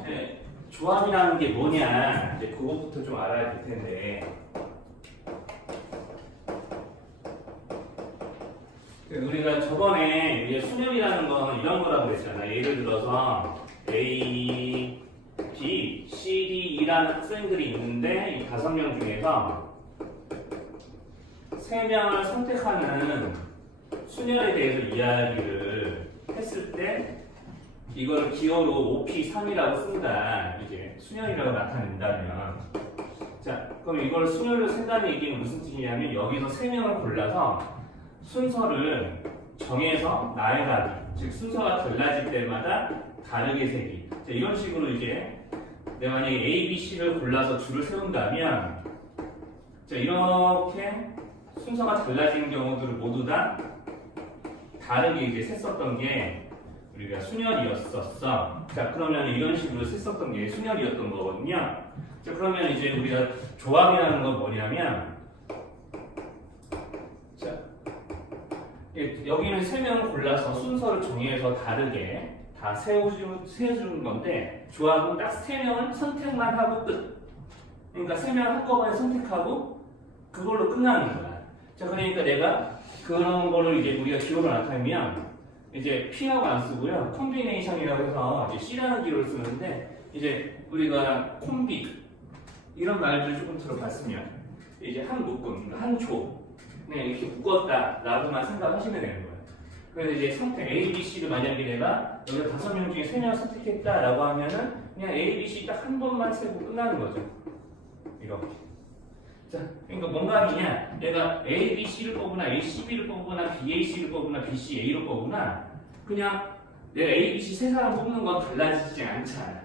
이제 조합이라는 게 뭐냐, 이제 그것부터 좀 알아야 될 텐데. 우리가 저번에 이제 수렴이라는 건 이런 거라고 그랬잖아. 예를 들어서 A, B, C, D, E라는 학생들이 있는데 이 5명 중에서 3명을 선택하는 순열에 대해서 이야기를 했을 때 이걸 기호로 OP3이라고 쓴다. 이제 순열이라고 나타낸다면, 자, 그럼 이걸 순열로 쓴다는 얘기는 무슨 뜻이냐면 여기서 3명을 골라서 순서를 정해서 나열하기, 즉 순서가 달라질 때마다 다르게 세기. 자, 이런 식으로 이제 내가 만약에 A, B, C를 골라서 줄을 세운다면, 자, 이렇게 순서가 달라지는 경우들을 모두 다 다르게 이제 셌었던 게 우리가 순열이었었어. 자, 그러면 이런 식으로 셌었던 게 순열이었던 거거든요. 자, 그러면 이제 우리가 조합이라는 건 뭐냐면, 자, 여기는 3명을 골라서 순서를 정해서 다르게 다 세워주는 건데, 조합은 딱 3명을 선택만 하고 끝. 그러니까 3명을 한꺼번에 선택하고 그걸로 끝나는 거야. 자, 그러니까 내가 그런 거를 이제 우리가 기호로 나타내면 이제 P하고 안 쓰고요. 콤비네이션이라고 해서 이제 C라는 기호를 쓰는데, 이제 우리가 콤비 이런 말들 조금 들어봤으면 이제 한 묶음, 한 조 그냥 이렇게 묶었다라고만 생각하시면 되는 거예요. 그래서 이제 선택 A, B, C를 만약에 내가 여기 5명 중에 3명 선택했다라고 하면은 그냥 A, B, C 딱 한 번만 세고 끝나는 거죠. 이렇게. 자, 그러니까 뭔 말이냐? 내가 A, B, C를 뽑으나 A, C, B를 뽑으나 B, A, C를 뽑으나 B, C, A를 뽑으나 그냥 내가 A, B, C 세 사람 뽑는 건 달라지지 않잖아.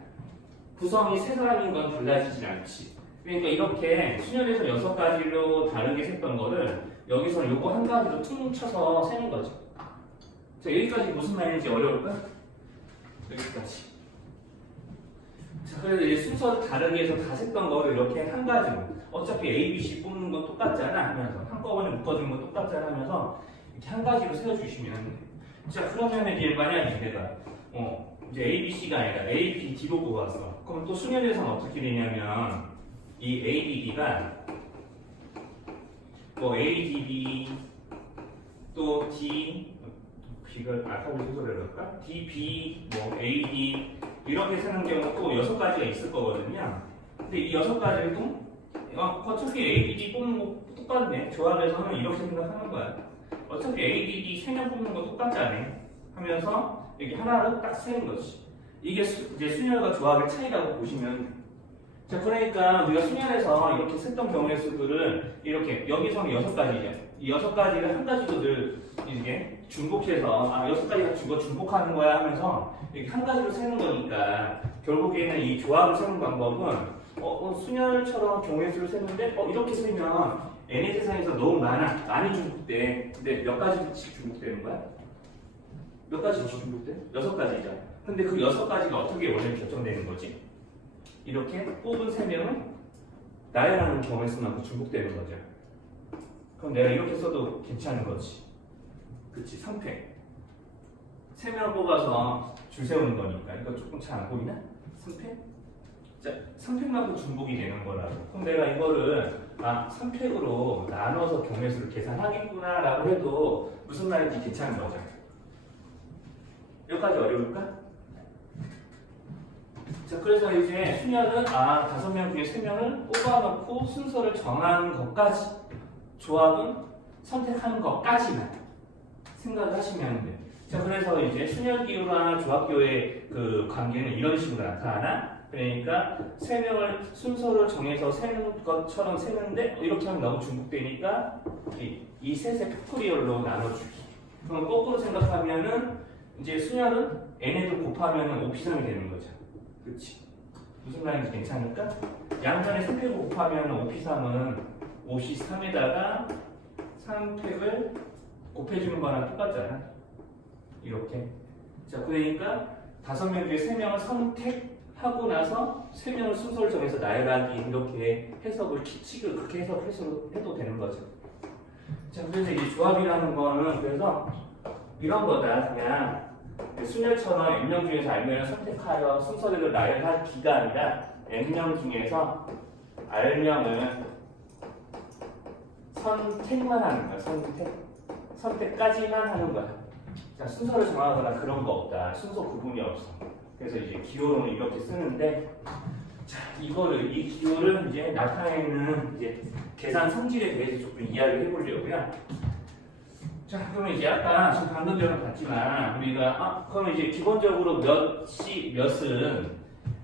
구성이 세 사람인 건 달라지지 않지. 그러니까 이렇게 수열에서 6가지로 다르게 셌던 거를 여기서 요거 한 가지로 퉁 쳐서 세는 거죠. 자, 여기까지 무슨 말인지 어려울까? 여기까지. 자, 그래서 이제 순서를 다르게 해서 다 셌던 거를 이렇게 한 가지로. 어차피 A, B, C 뽑는 건 똑같잖아 하면서, 한꺼번에 묶어주는 건 똑같잖아 하면서 이렇게 한 가지로 세워주시면 돼. 자, 그러면 이제 만약에 내가 이제 A, B, C가 아니라 A, B, D로 뽑았어. 그럼 또 수열에서는 어떻게 되냐면 이 A, B, D가 뭐 A, D, B 또 D, B가 알파벳 순서대로 할까? D, B, 뭐 A, D 이렇게 세는 경우 또 6가지가 있을 거거든요. 근데 이 6가지를 또 어차피 A, B, D 뽑는 거 똑같네. 조합에서는 이렇게 생각하는 거야. 어차피 A, B, D 3명 뽑는 거 똑같잖아 하면서 이렇게 하나를 딱 세는 거지. 이게 이제 순열과 조합의 차이라고 보시면 돼. 자, 그러니까 우리가 순열에서 이렇게 셌던 경우의 수들을 이렇게 여기서는 6가지죠. 이 6가지를 한 가지도 늘 이게 중복해서 6가지가 중복하는 거야 하면서 이렇게 한 가지로 세는 거니까 결국에는 이 조합을 세는 방법은 순열처럼 경우의 수를 세는데 이렇게 세면 n의 세상에서 너무 많이 중복돼. 근데 몇 가지씩 중복되는 거야? 몇 가지씩 중복돼? 6가지죠. 근데 그 6가지가 어떻게 원래 결정되는 거지? 이렇게 뽑은 3명은 나열하는 경우의 수만큼 중복되는 거죠. 그럼 내가 이렇게 써도 괜찮은 거지. 그치? 선택. 3명을 뽑아서 줄 세우는 거니까. 이거 조금 잘 안 보이나? 선택? 자, 3팩만큼 중복이 되는 거라고. 그럼 내가 이거를 3팩으로 나눠서 경우의 수를 계산하겠구나 라고 해도 무슨 말인지 괜찮은 거죠. 여기까지 어려울까? 자, 그래서 이제 순열은 5명 중에 3명을 뽑아놓고 순서를 정하는 것까지, 조합은 선택하는 것까지만 생각을 하시면 돼요. 자, 그래서 이제 순열 기호랑 조합 기호의 그 관계는 이런 식으로 나타나. 그러니까 3명을 순서를 정해서 세는 것처럼 세는데 이렇게 하면 너무 중복되니까 이 셋의 팩토리얼로 나눠주기. 그럼 거꾸로 생각하면은 이제 순열은 n에도 곱하면 OP3이 되는 거죠. 그치? 무슨 말인지 괜찮을까? 양변에 3팩을 곱하면 OP3은 OC3에다가 3팩을 곱해주는 거랑 똑같잖아. 이렇게. 자, 그러니까 5명 중에 3명을 선택하고 나서 3명을 순서를 정해서 나열하기, 이렇게 해석을 키치고 그렇게 해도 되는 거죠. 자, 그래서 이 조합이라는 거는 그래서 이런 거다. 그냥 순열처럼 n명 중에서 r명을 선택하여 순서대로 나열할 기가 아니라 n명 중에서 r명을 선택만 하는 거야. 선택까지만 하는 거야. 자, 순서를 정하거나 그런 거 없다. 순서 구분이 없어. 그래서 이제 기호로는 이렇게 쓰는데, 자, 이 기호를 이제 나타내는 이제 계산 성질에 대해서 조금 이야기를 해보려고요. 자, 그러면 이제 아까 지금 방금 전에 봤지만 우리가 그러면 이제 기본적으로 몇은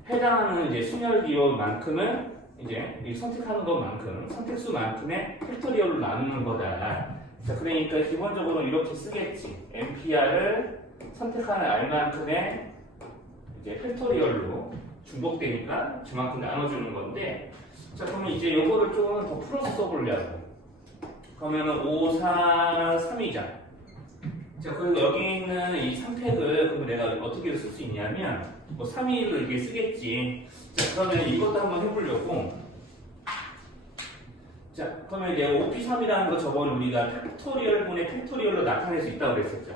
해당하는 이제 순열 기호만큼은 이제 이 선택하는 것만큼 선택수만큼의 팩토리얼로 나누는 거다. 자, 그러니까 기본적으로 이렇게 쓰겠지. NPR을 선택하는 R만큼의 이제 팩토리얼로 중복되니까 저만큼 나눠주는 건데, 자, 그러면 이제 요거를 좀 더 풀어서 써보려고. 그러면은 5, 4, 3이자. 자, 그리고 여기 있는 이 3팩을 그럼 내가 어떻게 쓸 수 있냐면, 뭐 3위를 이렇게 쓰겠지. 자, 그러면 이것도 한번 해보려고. 자, 그러면 이제 OP3이라는 거 저번에 우리가 팩토리얼분의 팩토리얼로 나타낼 수 있다고 그랬었죠.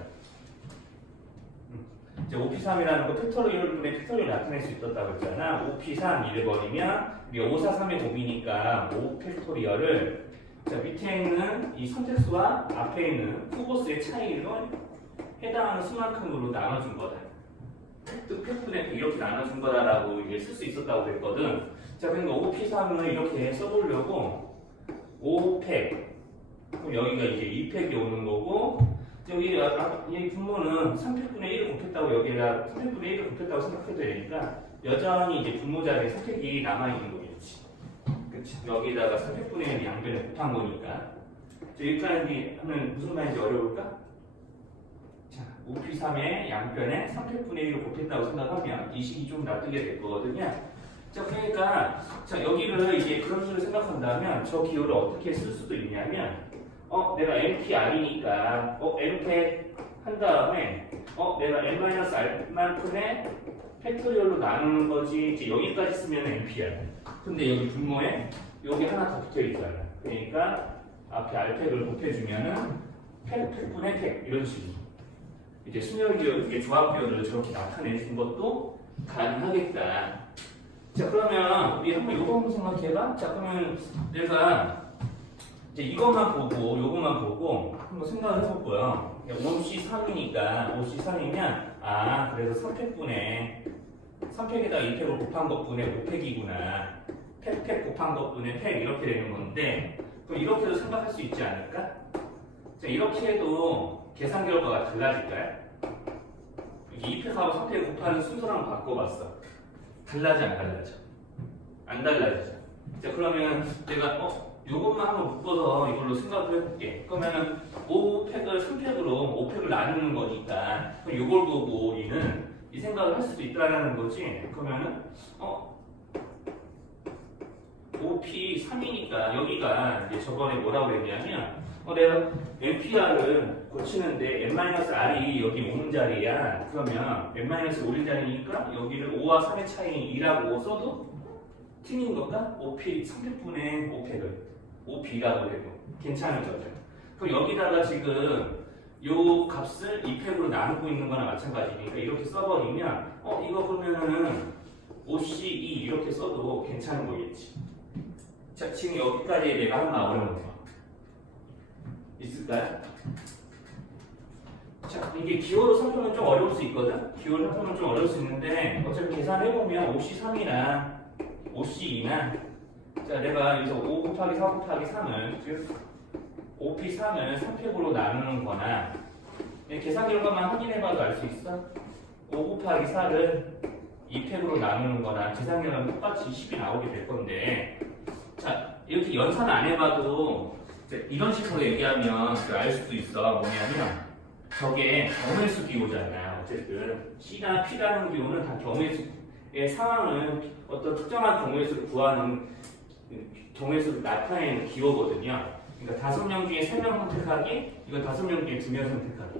이제 OP3이라는 거 팩토리얼분의 팩토리얼로 나타낼 수 있었다고 했잖아. OP3 잃어버리면 우리가 5, 4, 3의 곱이니까 5 팩토리얼을 자, 밑에 있는 이 선택수와 앞에 있는 후보수의 차이를 해당하는 수만큼으로 나눠준 거다. 팩분의 이렇게 나눠준 거다라고 이게 쓸 수 있었다고 그랬거든. 자, 그러니까 OP3을 이렇게 써보려고 5팩. 그럼 여기가 이제 2팩이 오는 거고, 여기 이 분모는 3팩분의 1을 곱했다고 여기가 3팩분의 1을 곱했다고 생각해도 되니까 여전히 이제 분모 자리에 3팩이 남아있는 거겠지. 그치? 여기다가 3팩분의 1이 양변에 곱한 거니까. 자, 여기까지 하면 무슨 말인지 어려울까? 자, OP3의 양변에 3팩분의 1을 곱했다고 생각하면 이 식이 좀 납득이 될 거거든요. 자, 그러니까 자, 여기를 이제 그런 식으로 생각한다면 저 기호를 어떻게 쓸 수도 있냐면, 내가 NPR이니까 NP 한 다음에 내가 N-R만큼의 팩토리얼로 나누는 거지. 이제 여기까지 쓰면 NPR. 근데 여기 분모에 여기 하나 더 붙어 있잖아. 그러니까 앞에 R팩을 곱해주면은 팩분의 팩 이런 식으로 이제 순열 기호, 조합 기호를 저렇게 나타내준 것도 가능하겠다. 자, 그러면 우리 한번 요거 한번 생각해봐. 자, 그러면 내가 이제 이것만 보고 요것만 보고 한번 생각을 해볼거요. 5C3이니까 5C3이면 그래서 3팩에다가 2팩을 곱한 것분의 5팩이구나. 팩 곱한 것분의 팩 이렇게 되는 건데, 그럼 이렇게도 생각할 수 있지 않을까? 자, 이렇게 해도 계산 결과가 달라질까요? 이렇게 2팩하고 3팩 곱하는 순서랑 바꿔봤어. 달라져 안 달라져? 안 달라지죠. 자, 그러면 내가 요것만 한번 묶어서 이걸로 생각을 해볼게. 그러면은 5팩을 3팩으로 5팩을 나누는 거니까 그럼 요걸 보고 우리는 이 생각을 할 수도 있다라는 거지. 그러면은 OP3이니까 여기가 이제 저번에 뭐라고 그랬냐면 내가 NPR을 고치는데 N-R이 여기 오는 자리야. 그러면 N-를 올린 자리니까 여기를 5와 3의 차이 2라고 써도 틀린 건가? OP 300분의 5팩을 OB라고 해도 괜찮은 거죠. 그럼 여기다가 지금 요 값을 2팩으로 나누고 있는 거나 마찬가지니까 이렇게 써버리면 이거 그러면은 OC2 이렇게 써도 괜찮은 거겠지. 자, 지금 여기까지 내가 하나 어려운 거 있을까요? 자, 이게 기호로 살펴보면 좀 어려울 수 있거든? 기호로 살펴보면 좀 어려울 수 있는데 어차피 계산해보면 OC3이나 OC2나 자, 내가 여기서 5 곱하기 4 곱하기 3을 즉 OP3을 3팩으로 나누는 거나 계산 결과만 확인해봐도 알 수 있어. 5 곱하기 4를 2팩으로 나누는 거나 계산 결과는 똑같이 10이 나오게 될 건데, 자, 이렇게 연산 안 해봐도 이런 식으로 얘기하면 알 수도 있어. 뭐냐면 저게 경우의 기호잖아. 어쨌든 C나 P라는 기호는 다 경우의 상황을 어떤 특정한 경우의 수를 구하는 경우의 수를 나타내는 기호거든요. 그러니까 5명 중에 3명 선택하기, 이건 5명 중에 2명 선택하기.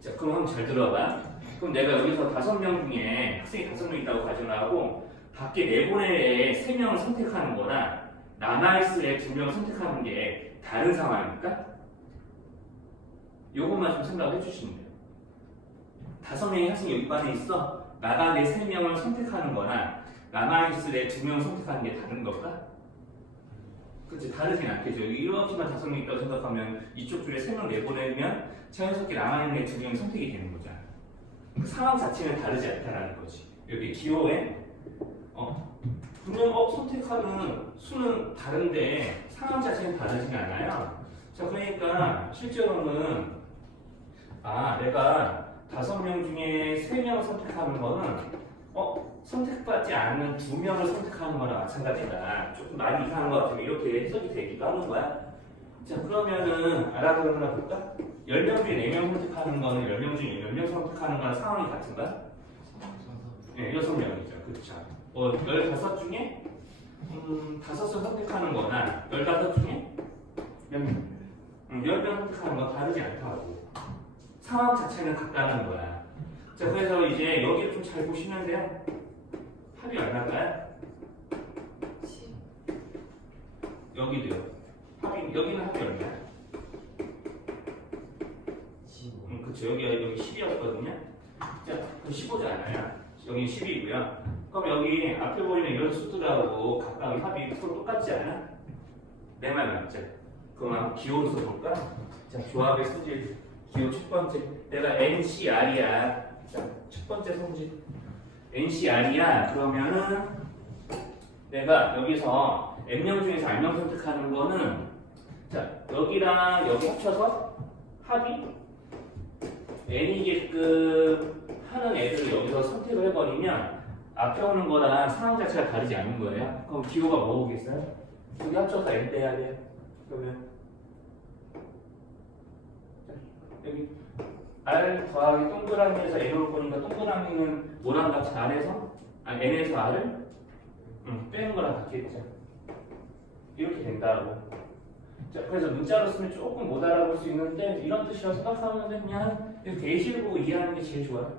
자, 그럼 한번 잘 들어봐. 그럼 내가 여기서 5명 중에 학생이 5명 있다고 가정하고 밖에 내보낼 애 3명을 선택하는 거나 남아있을 애 2명을 선택하는 게 다른 상황입니까? 요것만 좀 생각해 주시면 돼요. 5명의 학생이 여기 반에 있어. 나가게 3명을 선택하는 거나 남아있을 애 2명을 선택하는 게 다른 걸까? 그치, 다르진 않겠죠. 이렇게만 5명 있다고 생각하면 이쪽 줄에 3명 내보내면 자연스럽게 남아있는 애 2명이 선택이 되는 거잖아. 그 상황 자체는 다르지 않다라는 거지. 여기 기호에 분명 선택하는 수는 다른데 상황 자체는 다르지 않아요. 자, 그러니까 실제로는 내가 5명 중에 3명을 선택하는 거는 선택받지 않는 2명을 선택하는 거랑 마찬가지다. 조금 말이 이상한 것 같으면 이렇게 해석이 되기도 하는 거야. 자, 그러면은 알아보나 볼까? 10명 중에 4명 선택하는 거는 10명 중에 10명 선택하는 거랑 상황이 같은가? 네, 6명이죠. 그렇죠. 15 중에 5을 선택하는 거나 15 중에 몇 명? 10명 선택하는 건 다르지 않다고. 상황 자체는 같다는 거야. 자, 그래서 이제 여기를 좀 잘 보시면 돼요. 합이 얼마일까요? 여기도요. 여기는 합이 얼마야? 15. 그쵸. 여기 10이었거든요. 자, 15잖아요. 여기 10이고요. 그럼 여기 앞에 보이는 이런 수들하고 각각 합이 서로 똑같지 않아? 내 말 맞죠? 그럼 한번 기호를 써볼까? 자, 조합의 소질. 기호 첫 번째. 내가 NCR이야. 자, 첫 번째 성질. NCR이야. 그러면은 내가 여기서 N명 중에서 R명 선택하는 거는 자, 여기랑 여기 합쳐서 합이 N이게끔 하는 애들을 여기서 선택을 해버리면 앞에 오는 거랑 상황 자체가 다르지 않은 거예요. 그럼 기호가 뭐 오겠어요? 여기 합쳐서 N 빼야 돼요. 그러면 여기 R 더하기 동그라미에서 N을 올 거니까 동그라미는 뭐랑 같이 R에서 N에서 R을 빼는 거랑 같겠죠. 이렇게 된다고. 자, 그래서 문자로 쓰면 조금 못 알아볼 수 있는데 이런 뜻이라고 생각하면 그냥 대시를 보고 이해하는 게 제일 좋아요.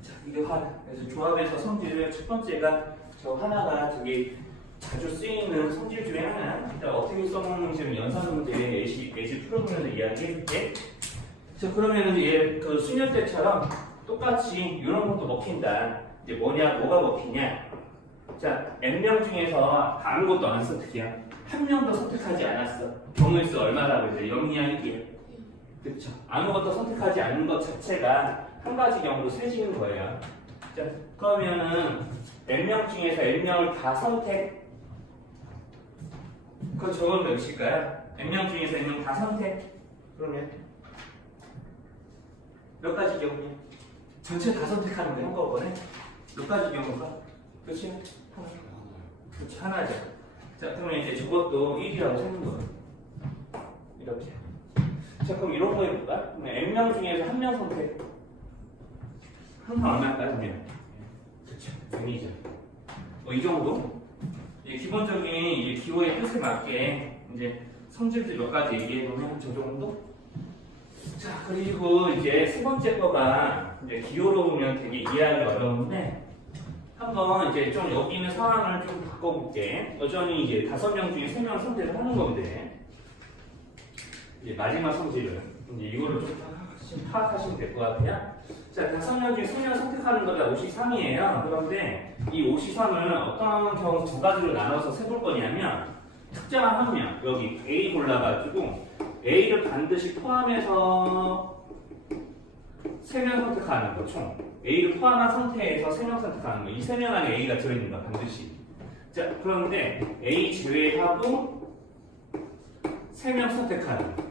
자, 이게 그래서 조합에서 성질을 첫 번째가 저 하나가 되게 자주 쓰이는 성질 중에 하나. 일단 어떻게 써먹는지는 연산 문제 예시 풀어보면서 이야기해줄게. 자, 그러면은 얘 그 수년 때처럼 똑같이 이런 것도 먹힌다. 이제 뭐가 먹히냐? 자, N명 중에서 아무것도 안 선택이야. 한 명도 선택하지 않았어. 경우의 수 얼마라고 했어요? 0이야, 1이야? 그쵸. 아무것도 선택하지 않는 것 자체가 한 가지 경우로 세지는 거예요. 자, 그러면은 N명 중에서 N명을 다 선택. 그럼 저건 몇일까요? N명 중에서 N명 다 선택. 그러면 몇 가지 경우냐? 전체 다 선택하는 게 한꺼번에 몇 가지 경우가? 그렇지? 하나. 그렇지, 하나죠. 자, 그러면 이제 저것도 1이라고 세는 거예요. 이렇게. 자, 그럼 이런 거 해볼까? N명 중에서 한 명 선택. 항상 얼마일까요? 그렇죠. N이죠. 이 정도? 이제 기본적인 이제 기호의 뜻에 맞게 이제 성질들 몇 가지 얘기해보면 저 정도? 자, 그리고 이제 세 번째 거가 이제 기호로 보면 되게 이해하기 어려운데 한번 이제 좀 여기 있는 상황을 좀 바꿔볼게. 여전히 이제 5명 중에 3명 선택을 하는 건데 이제 마지막 성질은 이제 이거를 좀 파악하시면 될 것 같아요. 자, 5명 중에 3명 선택하는 거가 53이에요. 그런데 이 53을 어떤 경우 두 가지로 나눠서 세볼 거냐면 특정한 한 명, 여기 A 골라가지고 A를 반드시 포함해서 3명 선택하는 거, 총. A를 포함한 상태에서 3명 선택하는 거. 이 3명 안에 A가 들어있는 거, 반드시. 자, 그런데 A 제외하고 3명 선택하는 거.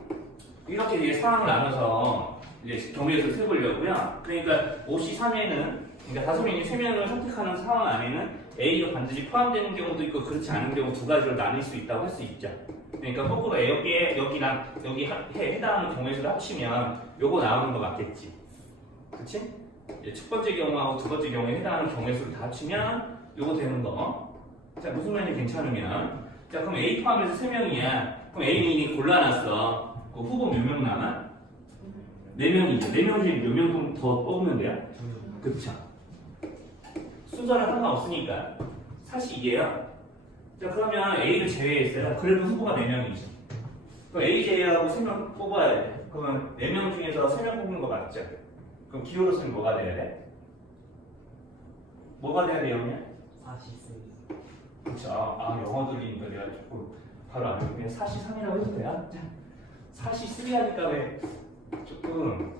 이렇게 이제 상황을 나눠서 이제 경우에서 세보려고요. 그러니까 53에는, 그러니까 5명이 3명을 선택하는 상황 안에는 A가 반드시 포함되는 경우도 있고 그렇지 않은 경우 두 가지로 나뉠 수 있다고 할 수 있죠. 그러니까 거꾸로 여기랑 여기 해당하는 경우에서 합치면 요거 나오는 거 맞겠지. 그치? 첫 번째 경우하고 두 번째 경우에 해당하는 경우에서 다 합치면 요거 되는 거. 자, 무슨 말이 괜찮으면 자, 그럼 A 포함해서 3명이야. 그럼 A는 이미 골라놨어. 그 후보 몇 명 남아? 4명이죠. 4명 중에 몇 명 더 뽑으면 돼요? 그쵸. 순서는 상관없으니까 사실 이게요. 자, 그러면 A를 제외했어요. 그래도 후보가 4명이죠. 그럼 A 제외하고 3명 뽑아야 돼. 그러면 4명 중에서 3명 뽑는 거 맞죠? 그럼 기호로 쓰면 뭐가 돼야 돼? 뭐가 돼야 돼요, 그냥? 사시스. 그쵸. 영어 들리니까 내가 조금 바로 안 해도 그냥 사시3이라고 해도 돼요? 사시3 하니까 왜 조금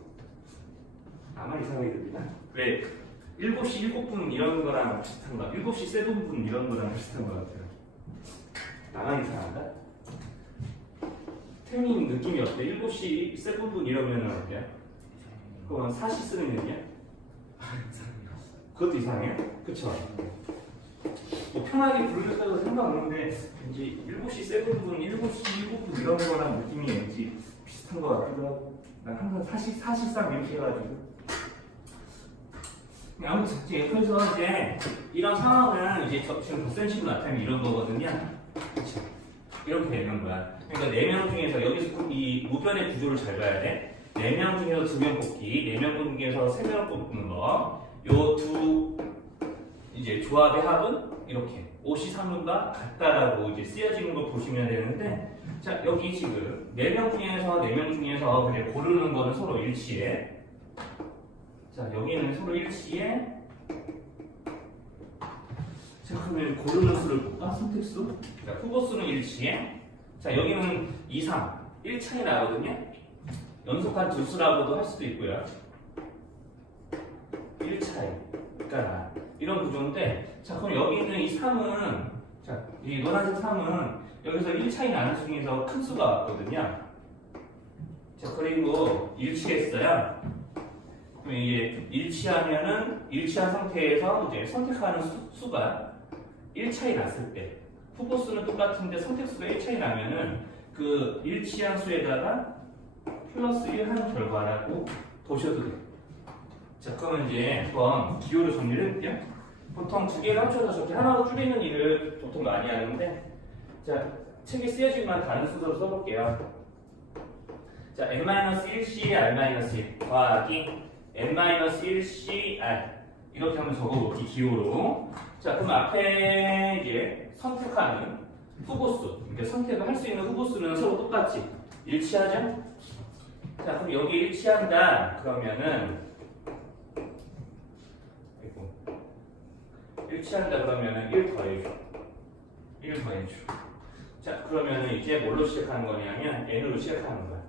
아마 이상하게 들리나? 왜 7시 7분 이런 거랑 비슷한 거 7시 7분 이런 거랑 비슷한 거 같아요. 나만 이상한가? 태민 느낌이 어때? 7시 7분 이러면 어때요? 그건 사시 쓰는 얘기야? 그것도 이상해요? 그쵸? 뭐 편하게 부르셨다고 생각하는데 왠지 7시 7분, 7시 7분 이런 거랑 느낌이 왠지 비슷한 것 같기도 하고 난 항상 사실상 이렇게 해가지고 아무튼 그래서 이제 이런 상황은 이제 지금 덧셈식으로 나타내면 이런 거거든요. 그쵸? 이렇게 되는 거야. 그러니까 4명 중에서 여기서 이 무변의 구조를 잘 봐야 돼. 4명 중에서 2명 뽑기, 4명 중에서 3명 뽑는 거. 요 두 이제 조합의 합은 이렇게 5시 3분과 같다라고 이제 쓰여지는 거 보시면 되는데, 자 여기 지금 4명 중에서 그냥 고르는 거는 서로 일치해. 자 여기는 서로 일치해. 자 그러면 고르는 수를 볼까? 선택수. 자 후보수는 일치해. 자 여기는 2, 3, 1 차이 나거든요. 연속한 두 수라고도 할 수도 있고요. 1 차이. 그러니까 이런 구조인데, 자 그럼 여기 있는 이 3은, 자 이 노란색 3은 여기서 1 차이 나는 수 중에서 큰 수가 왔거든요. 자 그리고 일치했어요. 그럼 이게 일치한 상태에서 이제 선택하는 수가 1 차이 났을 때, 후보수는 똑같은데 선택수가 1 차이 나면은 그 일치한 수에다가 플러스 1 하는 결과라고 보셔도 돼요. 자 그러면 이제 한번 기호를 정리를 해볼게요. 보통 두 개를 합쳐서 저렇게 하나로 줄이는 일을 보통 많이 하는데, 자 책에 쓰여지만 다른 순서로 써볼게요. 자 n-1c r-1 더하기 n-1c r 이렇게 한번 적어볼게요. 기호로. 자 그럼 앞에 이제 선택하는 후보수, 그러니까 선택을 할 수 있는 후보수는 서로 똑같지? 일치하죠? 자 그럼 여기 일치한다 그러면은 일치한다 그러면은 1 더해줘. 1 더해줘. 자 그러면은 이제 뭘로 시작하는 거냐면 n으로 시작하는 거야.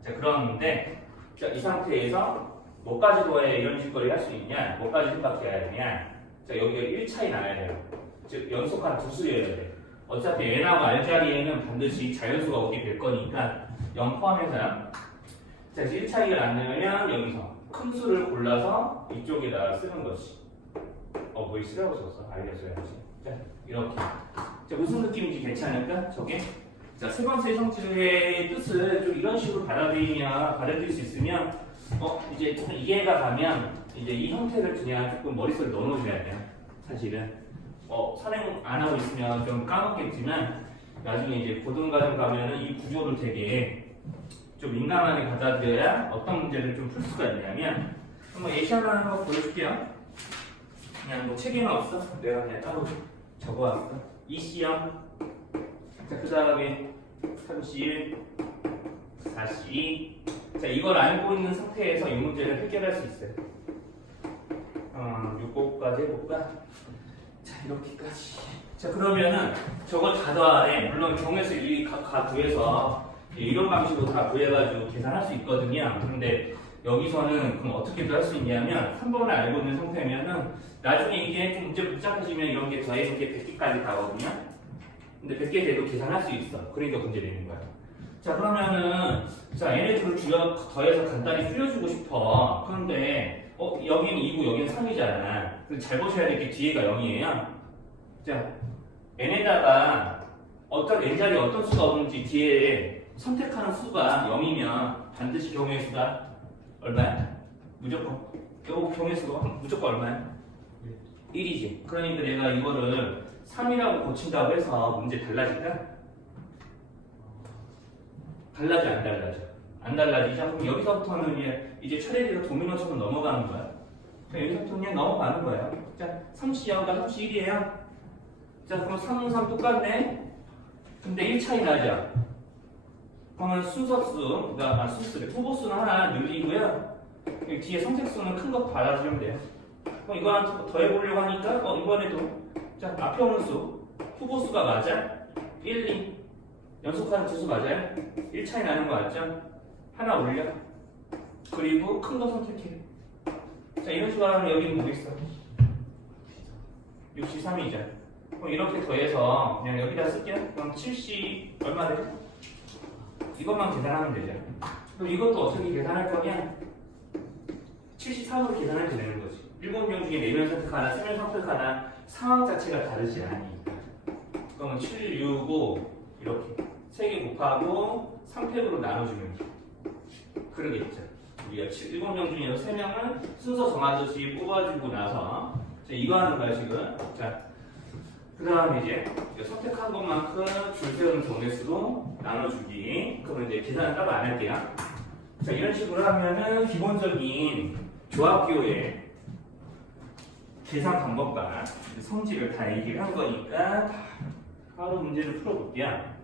자 그런데 자, 이 상태에서 뭐까지 더해 이런 식거리 할 수 있냐? 뭐까지 생각해야 되냐? 자 여기가 1 차이 나야 돼요. 즉 연속한 두 수여야 돼. 어차피 n하고 r 자리에는 반드시 자연수가 오게 될 거니까 0 포함해서요. 자 1 차이가 나면 여기서 큰 수를 골라서 이쪽에다 쓰는 거지. 뭐 쓰라고 썼어? 알려줘야지. 자 이렇게. 자 무슨 느낌인지 괜찮을까? 저게? 자 세 번째 성질의 뜻을 좀 이런 식으로 받아들일 수 있으면 이제 좀 이해가 가면 이제 이 형태를 그냥 조금 머릿속에 넣어놓으셔야 돼요. 사실은 선행 안 하고 있으면 좀 까먹겠지만 나중에 이제 고등과정 가면은 이 구조를 되게 좀 민감하게 받아들여야 어떤 문제를 좀 풀 수가 있냐면 한번 예시 하나 한번 보여줄게요. 그냥 뭐 책에는 없어. 내가 그냥 따로 적어왔어. EC형. 자, 그 다음에 31, 42. 자, 이걸 알고 있는 상태에서 이 문제를 해결할 수 있어요. 6호까지 해볼까? 자, 이렇게까지. 자, 그러면은 저걸 다 더하래. 물론 경우에서 이 구해서 이런 방식으로 다 구해가지고 계산할 수 있거든요. 근데 여기서는 그럼 어떻게도 할 수 있냐면 3번을 알고 있는 상태면은 나중에 이게 좀 문제 복잡해지면 이런 게 더해서 이게 100개까지 가거든요. 근데 100개 돼도 계산할 수 있어. 그러니까 문제 내는 거야. 자 그러면은 자 얘네들을 더해서 간단히 줄여주고 싶어. 그런데 여기는 2고 여기는 3이잖아. 잘 보셔야 될 게 뒤에가 0이에요. 자 n에다가 n자리에 어떤 수가 오는지 뒤에 선택하는 수가 0이면 반드시 경우의 수가 얼마야? 무조건. 경우의 수가 무조건 얼마야? 1이지. 그러니까 내가 이거를 3이라고 고친다고 해서 문제 달라질까? 달라져 안 달라져? 안 달라지죠? 그럼 여기서부터는 이제 차례대로 도미노처럼 넘어가는 거야. 여기서부터 그냥 넘어가는 거예요. 자, 30이하고 31이에요. 자, 그럼 3, 3 똑같네? 근데 1 차이 나죠? 그러면 순서수, 후보수는 하나 늘리고요. 여기 뒤에 선택수는 큰 거 받아주면 돼요. 그럼 이거 하나 더해보려고 하니까 이번에도 자 앞에 오는 수 후보수가 맞아? 1, 2 연속하는 두수 맞아요? 1 차이 나는 거 맞죠? 하나 올려. 그리고 큰 거 선택해. 자 이런 식으로 하면 여기는 뭐 있어? 63이죠. 그럼 이렇게 더해서 그냥 여기다 쓸게요. 그럼 70 얼마 되죠? 이것만 계산하면 되죠. 그럼 이것도 어떻게 계산할 거냐? 73으로 계산하면 되는 거지. 7명 중에 4명 선택하나 3명 선택하나 상황 자체가 다르지 않으니까. 그러면 7, 6, 5 이렇게 3개 곱하고 3팩으로 나눠주면 돼. 그러겠죠. 우리가 7명 중에서 3명은 순서 정하듯이 뽑아주고 나서 이거 하는 거야 지금. 자, 그 다음에 이제 선택한 것만큼 줄 세우는 정례수로 나눠주기. 그러면 이제 계산은 따로 안 할게요. 자, 이런 식으로 하면은 기본적인 조합기호의 계산 방법과 성질을 다 얘기를 한 거니까 바로 문제를 풀어볼게요.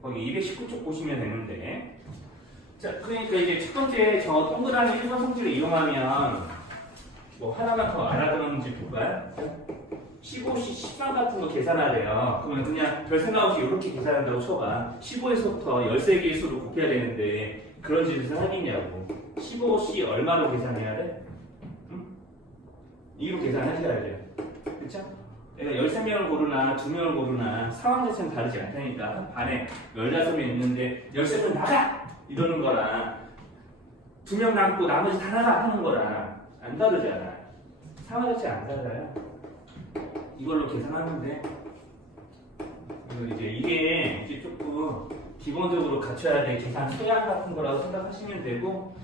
거기 219쪽 보시면 되는데, 자, 그러니까 이제 첫 번째 저 동그라미 1번 성질을 이용하면 뭐 하나만 더 알아두는지 볼까요? 15시 13 같은 거 계산하래요. 그러면 그냥 별 생각 없이 이렇게 계산한다고 쳐봐. 15에서부터 13개의 수를 곱해야 되는데 그런 짓을 하겠냐고. 15시 얼마로 계산해야 돼? 응? 이로 계산하셔야 돼요. 그쵸? 내가 13명을 고르나 2명을 고르나 상황 자체는 다르지 않다니까. 한 반에 15명 있는데 13명 나가! 이러는 거랑 2명 남고 나머지 다 나가 하는 거랑 안 다르잖아. 상황 자체 안 달라요. 이걸로 계산하는데 이게 이제 조금 기본적으로 갖춰야 될 계산 소양 같은 거라고 생각하시면 되고,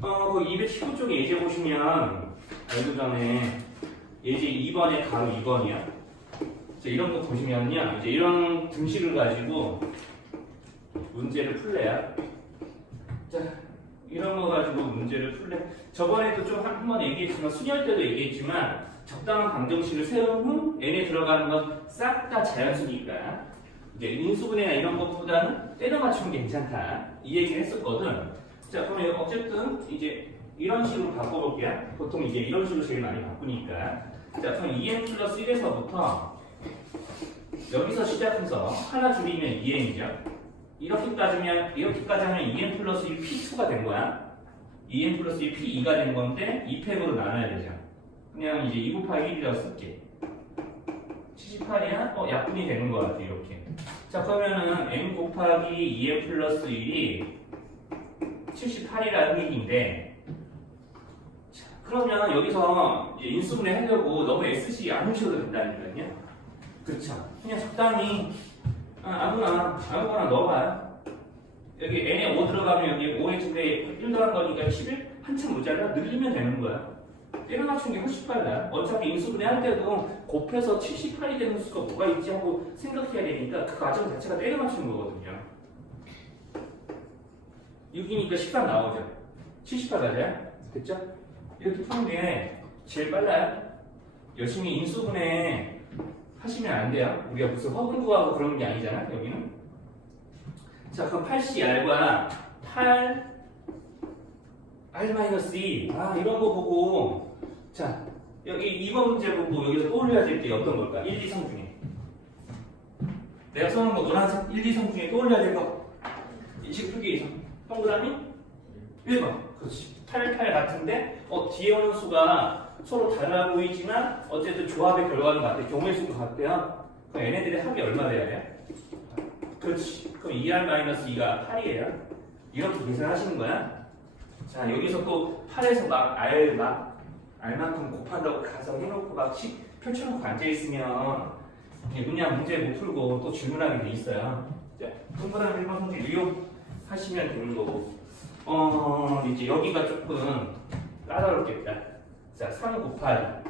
그 219쪽에 예제 보시면 알기 전에 예제 2번에 가로 2번이야. 자, 이런 거 보시면요, 이제 이런 등식을 가지고 문제를 풀래요. 자, 이런 거 가지고 문제를 풀래. 저번에도 좀 한 번 얘기했지만, 수년 때도 얘기했지만, 적당한 방정식을 세운 후 n에 들어가는 건 싹 다 자연수니까 이제 인수분해나 이런 것보다는 때려 맞추는 게 괜찮다 이 얘기를 했었거든. 자, 그럼 어쨌든 이제 이런 식으로 바꿔볼게요. 보통 이제 이런 식으로 제일 많이 바꾸니까. 자, 그럼 2n 플러스 1에서부터 여기서 시작해서 하나 줄이면 2n이죠. 이렇게까지 하면 2n 플러스 1 p2가 된 거야. 2n 플러스 1 p2가 된 건데 2팩으로 나눠야 되죠. 그냥 이제 2 곱하기 1이라고 쓸게. 78이야? 약분이 되는 것 같아, 이렇게. 자, 그러면은 n 곱하기 2n 플러스 1이 78이라는 얘기인데, 자, 그러면 여기서 이제 인수분해 하려고 너무 SC 안 오셔도 된다니까요. 그렇죠. 그냥 적당히 아무거나 넣어봐요. 여기 n에 5 들어가면 여기 5의 2배에 1 들어간 거니까 11 한참 모자라 늘리면 되는 거야. 때려 맞춘 게 훨씬 빨라. 어차피 인수분해 할 때도 곱해서 78이 되는 수가 뭐가 있지 하고 생각해야 되니까 그 과정 자체가 때려 맞추는 거거든요. 6이니까 13 나오죠. 78 맞아요? 됐죠? 이렇게 푸는 게 제일 빨라요. 열심히 인수분해 하시면 안 돼요. 우리가 무슨 허근 구하고 그런 게 아니잖아, 여기는. 자, 그럼 8CR과 8 R-2 이런 거 보고, 자, 여기 2번 문제 보고 여기서 떠올려야 될 게 어떤 걸까? 1, 2, 3 중에 내가 써놓은 거 노란색 1, 2, 3 중에 떠올려야 될 거 인식 표기에서 동그라미 1번. 그렇지. 8, 8 같은데 뒤에 오는 수가 서로 달라 보이지만 어쨌든 조합의 결과는 같아. 경우의 수가 같대요. 그럼 얘네들의 합이 얼마 돼야 돼? 그렇지. 그럼 2R-2가 8이에요. 이렇게 계산하시는 거야. 자, 여기서 또 8에서 막 R만큼 곱한다고 가서 해놓고 막 펼쳐놓고 앉아있으면 그냥 문제 못 풀고 또 질문하게 돼 있어요. 자, 동그라미 1번 성질 이용하시면 되는 거고, 이제 여기가 조금 까다롭겠다. 자, 3 곱하기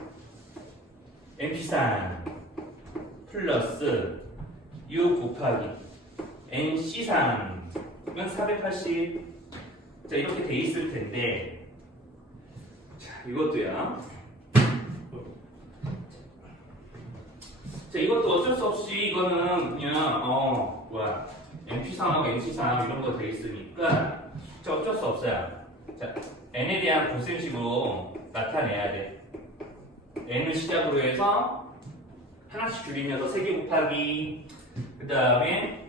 MP3 플러스 6 곱하기 NC3은 480. 자, 이렇게 돼 있을 텐데, 자, 이것도요. 자, 이것도 어쩔 수 없이 이거는 그냥 MP3하고 NC3 이런 거 돼 있으니까 자, 어쩔 수 없어요. 자, n에 대한 고생식으로 나타내야 돼. n을 시작으로 해서 하나씩 줄이면서 3개 곱하기 그 다음에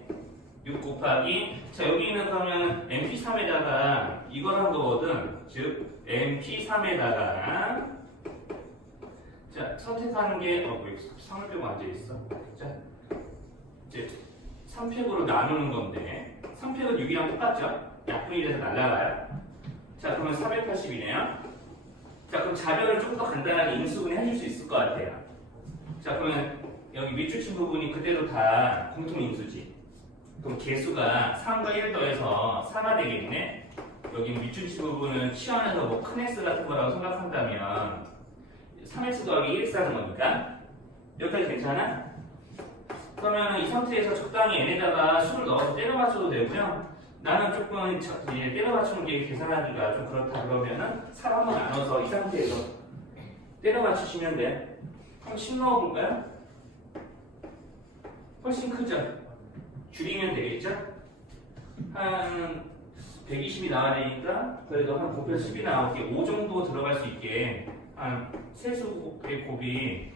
6 곱하기 자 여기는 그러면 mp3에다가 이걸 한 거거든. 즉 mp3에다가 자 선택하는 게 왜 3을 빼고 앉아있어. 자 이제 3팩으로 나누는 건데 3팩은 6이랑 똑같죠? 약분이 돼서 날라가요. 자 그러면 480이네요. 자 그럼 자변을 조금 더 간단하게 인수분해 해줄 수 있을 것 같아요. 자 그러면 여기 밑줄친 부분이 그대로 다 공통인수지. 그럼 개수가 3과 1 더해서 4가 되겠네. 여기 밑줄친 부분은 치환해서 뭐 큰 x 같은 거라고 생각한다면 3x 더하기 1x라는 거니까 여기까지 괜찮아? 그러면 이 상태에서 적당히 n에다가 수를 넣어서 때려 맞춰도 되고요. 나는 조금 이제 때려 맞추는 게 계산하기가 좀 그렇다 그러면은 4를 한번 나눠서 이 상태에서 때려 맞추시면 돼. 한번 10 넣어볼까요? 훨씬 크죠? 줄이면 되겠죠? 한 120이 나와야 되니까 그래도 한 곱별 10이 나오게 5 정도 들어갈 수 있게 한 세수의 곱이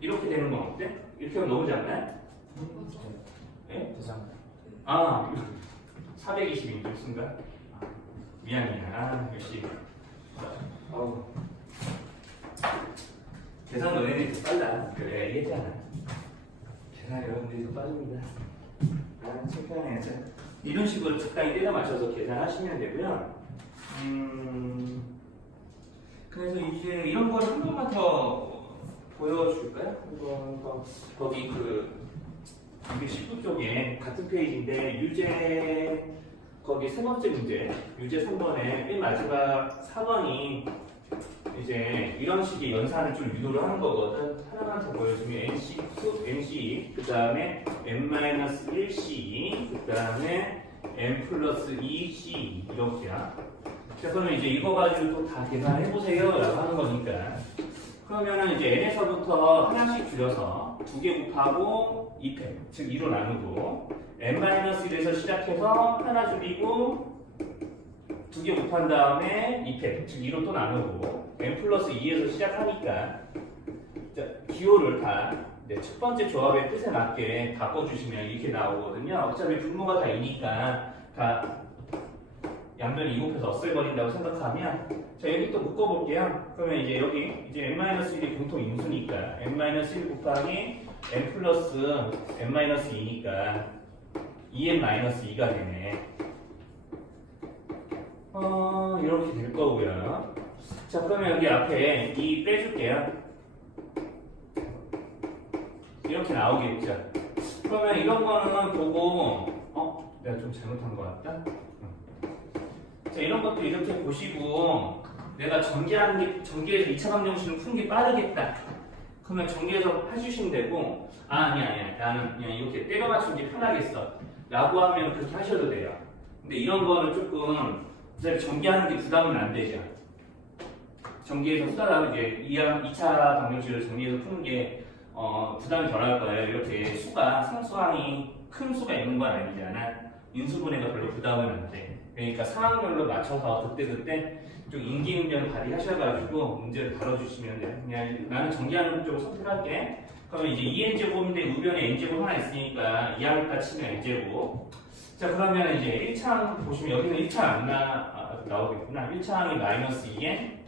이렇게 되는 건 어때? 이렇게 하면 너무 작나요? 네? 아 420인 순간 미안해. 역시 계산 너네들이 더 빨라. 그래 얘기했잖아. 계산 여러분들이 더 빠릅니다. 창피하네. 이런 식으로 적당히 때려 맞춰서 계산하시면 되고요. 그래서 이제 이런 걸 한 번만 더 보여줄까요? 한 번 더 거기 이게 19 쪽에 같은 페이지인데 유제 거기 세 번째 문제 유제 3번에 맨 마지막 4번이 이제 이런 식의 연산을 좀 유도를 하는 거거든. 하나만 더 보여주면 NC 그 다음에 n-1C 그 다음에 n+2C 이렇게야. 자 그러면 이제 이거 가지고 또 다 계산해보세요 라고 하는 거니까 그러면은 이제 n에서부터 하나씩 줄여서 2개 곱하고 2팩 즉 2로 나누고 n-1에서 시작해서 하나 줄이고 2개 곱한 다음에 2팩 즉 2로 또 나누고 n+2에서 시작하니까 자, 기호를 다 첫 번째 조합의 뜻에 맞게 바꿔주시면 이렇게 나오거든요. 어차피 분모가 다 2니까 다 양변이 2 곱해서 없애버린다고 생각하면 자 여기 또 묶어볼게요. 그러면 이제 여기 이제 n-1이 공통 인수니까 n-1 곱하기 n+n-2니까 2n-2가 되네. 이렇게 될 거고요. 자 그러면 여기 앞에 2 빼줄게요. 이렇게 나오겠죠. 그러면 이런 거는 보고 내가 좀 잘못한 것 같다. 자 이런 것도 이렇게 보시고 내가 전개에서 2차 방정식을 푸는 게 빠르겠다. 그러면 전개해서 해주시면 되고 아니야 나는 그냥 이렇게 때려 맞추는 게 편하겠어 라고 하면 그렇게 하셔도 돼요. 근데 이런 거는 조금 전개하는 게 부담은 안 되죠. 전개해서 수다라고 이제 2차 방정식을 정리해서 푸는 게 부담이 덜할 거예요. 이렇게 수가 상수항이 큰 수가 있는 건 아니잖아. 인수분해가 별로 부담은 안 돼. 그러니까 상황별로 맞춰서 그때그때 좀 인기응변 발휘하셔가지고 문제를 다뤄주시면 돼요. 그냥 나는 전개하는 쪽을 선택할게. 그러면 이제 2n제곱인데 우변에 n제곱 하나 있으니까 2항을 치면 n제곱. 자 그러면 이제 1차항 보시면 여기는 1차 안 나오겠구나. 1차항이 마이너스 2n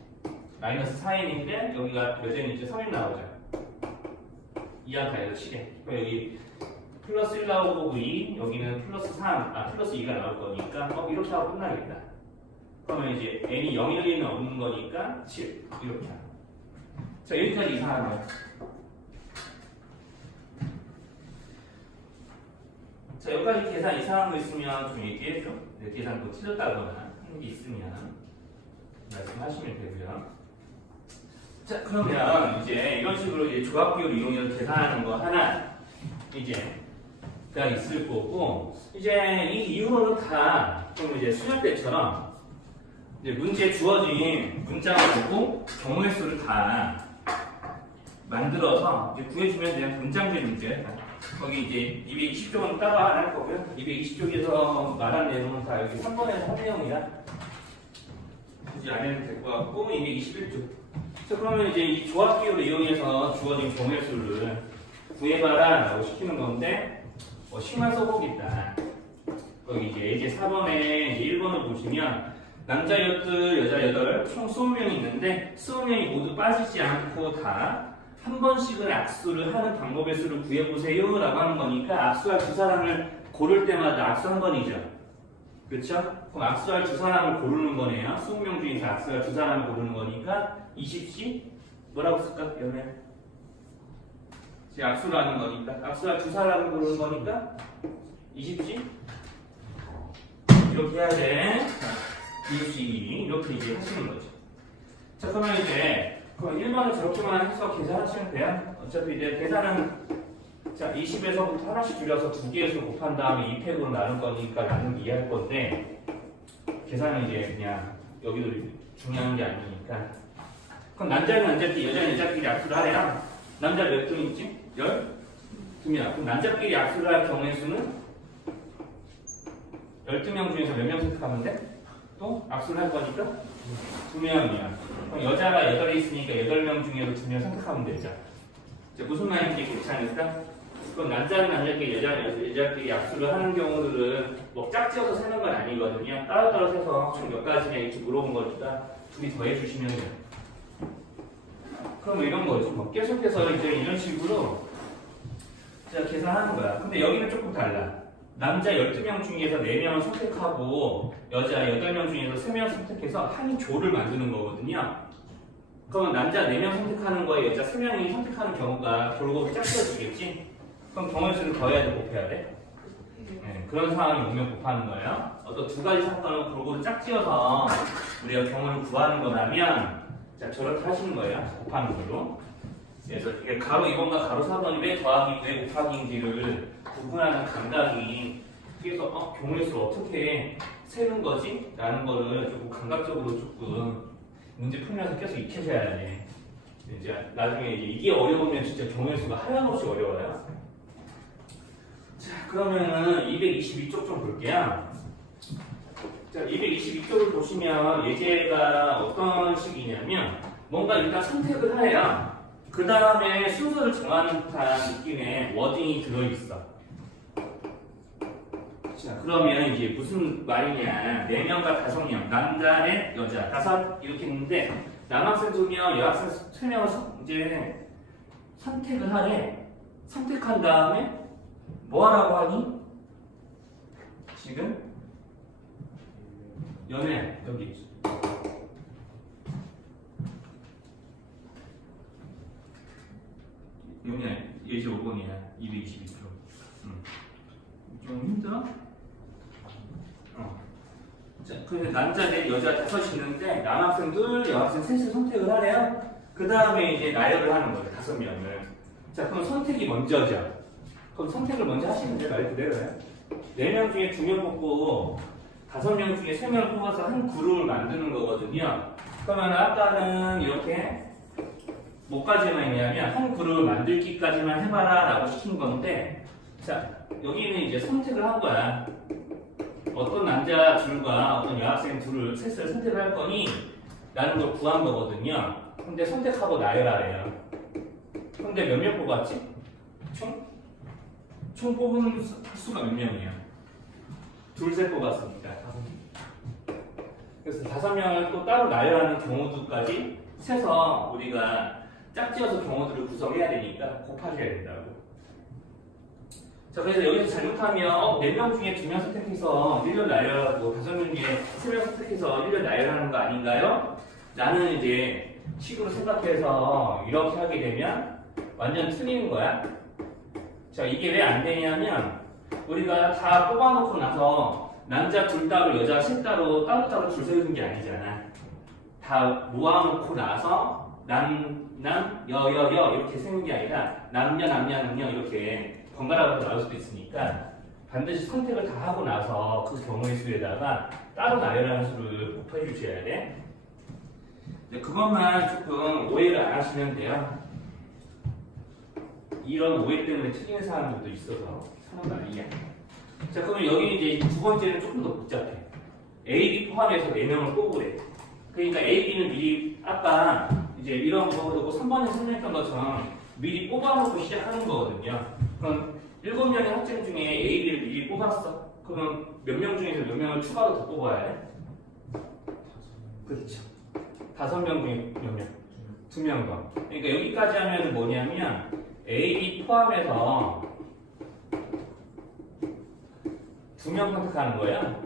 마이너스 4n인데 여기가 몇 n이죠? 3n 나오죠. 2항 가해서 7n. 여기 플러스 1 나오고 2 여기는 플러스 3, 플러스 2가 나올 거니까 이렇게 하고 끝나겠다. 그러면 이제 n이 0, 1, 2는 없는 거니까 7 이렇게 하고. 자 여기까지 이상하네요. 자 여기까지 계산 이상한 거 있으면 좀 얘기해줘. 계산 또 틀렸다거나 하는 게 있으면 말씀하시면 되고요. 자 그러면 이제 이런 식으로 이제 조합기호를 이용해서 계산하는 거 하나 이제가 있을 거고 이제 이 이후로는 다 좀 이제 수능 때처럼 이제 문제에 주어진 문장을 보고 경우의 수를 다 만들어서 이제 구해주면 되는 문장제 문제. 거기 이제 220쪽은 따로 안 할 거고요. 220쪽에서 말한 내용은 다 여기 3번에서 한 내용이라 굳이 안 해도 될 것 같고, 이게 21조. 자, 그러면 이제 이 조합기호를 이용해서 주어진 경우의 구해봐라 라고 시키는 건데, 심한 써보겠다. 거기 이제 예제 4번에 이제 1번을 보시면, 남자 8, 여자 8, 총 20명이 있는데, 20명이 모두 빠지지 않고 다 한 번씩은 악수를 하는 방법의 수를 구해보세요 라고 하는 거니까, 악수할 두 사람을 고를 때마다 악수 한 번이죠. 그렇죠? 그럼 악수할 두 사람을 고르는 거네요. 20명 중에서 악수할 두 사람을 고르는 거니까 20씩 뭐라고 쓸까? 연애 지금 악수를 하는 거니까 악수할 두 사람을 고르는 거니까 20씩 이렇게 해야 돼. 20씩 이렇게 이제 하시는 거죠. 자, 그러면 이제 그럼 1번을 저렇게만 해서 계산하시면 돼요. 어차피 이제 계산은 자, 20에서부터 하나씩 줄여서 두 개에서 곱한 다음에 2팩으로 나눌 거니까 나누기 이해할 건데, 계산은 이제 그냥 여기도 중요한 게 아니니까. 그럼 남자는 남자끼리, 여자는 여자끼리 악수를 하래요. 남자 몇 명 있지? 12명. 그럼 남자끼리 악수를 할 경우의 수는 12명 중에서 몇 명 선택하면 돼? 또 악수를 할 거니까 2명이야. 그럼 여자가 8이 있으니까 8명 중에서 2명 선택하면 되죠. 이제 무슨 말인지 괜찮을까? 그럼 남자는 남자끼리, 여자는 여자끼리 악수를 하는 경우들은 뭐 짝지어서 세는 건 아니거든요. 따로따로 세서 총 몇 가지냐 이렇게 물어본 거니까 둘이 더해주시면 돼요. 그럼 뭐 이런 거죠. 뭐 계속해서 이제 이런 식으로 제가 계산하는 거야. 근데 여기는 조금 달라. 남자 12명 중에서 4명을 선택하고 여자 8명 중에서 3명을 선택해서 한 조를 만드는 거거든요. 그러면 남자 4명 선택하는 거에 여자 3명이 선택하는 경우가 골고루 짝지어지겠지? 그럼 경우의 수를 더해야 돼, 곱해야 돼? 네, 그런 상황이 오면 곱하는 거예요. 어떤 두 가지 사건을 골고루 짝지어서 우리가 경우를 구하는 거라면 자, 저렇게 하시는 거예요. 곱하는 걸로. 그래서 이게 가로 2번과 가로 4번이 왜 더하기, 왜 곱하기인지를 구분하는 감각이 그래서 경우의 수를 어떻게 세는 거지? 라는 거를 조금 감각적으로 조금 문제 풀면서 계속 익히셔야 돼. 이제 나중에 이게 어려우면 진짜 경우의 수가 하염없이 어려워요. 자, 그러면은 222쪽 좀 볼게요. 자, 222쪽을 보시면 예제가 어떤 식이냐면 뭔가 일단 선택을 해야 그 다음에 순서를 정하는 듯한 느낌의 워딩이 들어있어. 자, 그러면 이제 무슨 말이냐. 4명과 5명, 남자 넷, 여자 5 이렇게 있는데 남학생 2명, 여학생 3명을 이제 선택을 하래. 선택한 다음에 뭐 하라고 하니? 지금 연애 여기 연애 예시 5번이야. 222쪽. 좀 힘들어? 자, 그래서 남자 넷, 여자 5이 있는데 남학생 2, 여학생 3을 선택을 하래요. 그 다음에 이제 나열을 하는 거예요. 5명을. 자, 그럼 선택이 먼저죠. 그럼 선택을 먼저 하시면 돼요. 말 그대로요. 4명 중에 2명 뽑고 5명 중에 3명을 뽑아서 한 그룹을 만드는 거거든요. 그러면 아까는 이렇게 뭐까지만 했냐면 한 그룹을 만들기까지만 해봐라 라고 시킨 건데, 자, 여기는 이제 선택을 한 거야. 어떤 남자 둘과 어떤 여학생 셋을 선택을 할 거니 라는 걸 구한 거거든요. 근데 선택하고 나열하래요. 근데 몇 명 뽑았지? 총 뽑은 수가 몇 명이에요? 둘, 셋 뽑았으니까 5명. 그래서 5명을 또 따로 나열하는 경우들까지 세서 우리가 짝지어서 경우들을 구성해야 되니까 곱하셔야 된다고. 자, 그래서 여기서 잘못하면 4명 중에 2명 선택해서 1년 나열하고 5명 중에 3명 선택해서 1년 나열하는 거 아닌가요? 나는 이제 식으로 생각해서 이렇게 하게 되면 완전 틀리는 거야. 자, 이게 왜 안 되냐면 우리가 다 뽑아놓고 나서 남자 둘 따로 여자 셋 따로 따로따로 줄 서는 게 아니잖아. 다 모아놓고 나서 남, 여 이렇게 세는 게 아니라 남녀 이렇게 번갈아가면서 나올 수도 있으니까 반드시 선택을 다 하고 나서 그 경우의 수에다가 따로 나열하는 수를 곱해 주셔야 돼. 근데 그것만 조금 오해를 안 하시면 돼요. 이런 오해 때문에 틀리는 사람들도 있어서 하는 말이야. 자, 그러면 여기 이제 두 번째는 조금 더 복잡해. A, B 포함해서 4명을 뽑으래. 그러니까 A, B는 미리 아까 이제 이런 거고 3번에 설명했던 것처럼 미리 뽑아놓고 시작하는 거거든요. 그럼 7명의 학생 중에 A, B를 미리 뽑았어. 그러면 몇 명 중에서 몇 명을 추가로 더 뽑아야 해? 그렇죠. 5명 중에 몇 명? 2명 더. 그러니까 여기까지 하면 뭐냐면 A, B 포함해서 2명 선택하는 거예요.